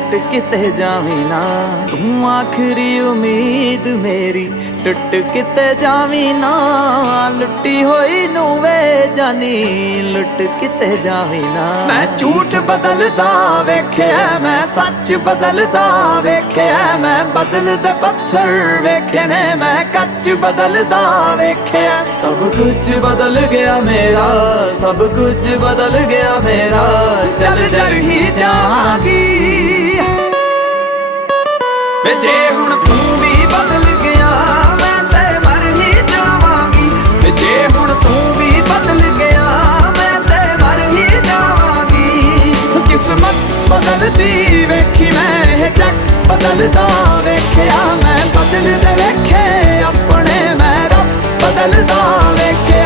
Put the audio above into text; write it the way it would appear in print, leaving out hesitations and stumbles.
लुट किते जावी ना। तू आखिरी उम्मीद मेरी टुट किते जावी ना। लुटी होई नू वे जानी लुट किते जावी ना। मैं झूठ बदलदा वेख्या मैं सच बदलदा वेख्या। मैं बदलदे पत्थर वेखे ने मैं कच बदलदा वेख्या। सब कुछ बदल गया मेरा सब कुछ बदल गया मेरा। चल जर ही जागी वे जे हुण तू भी बदल गया मैं ते मर ही जावांगी। वे जे हुण तू भी बदल गया मैं ते मर ही जावांगी। किस्मत बदलदी वेखी मैं जग बदलदा वेख्या। मैं बदलदे वेखे अपने मैं रब बदलदा वेख्या।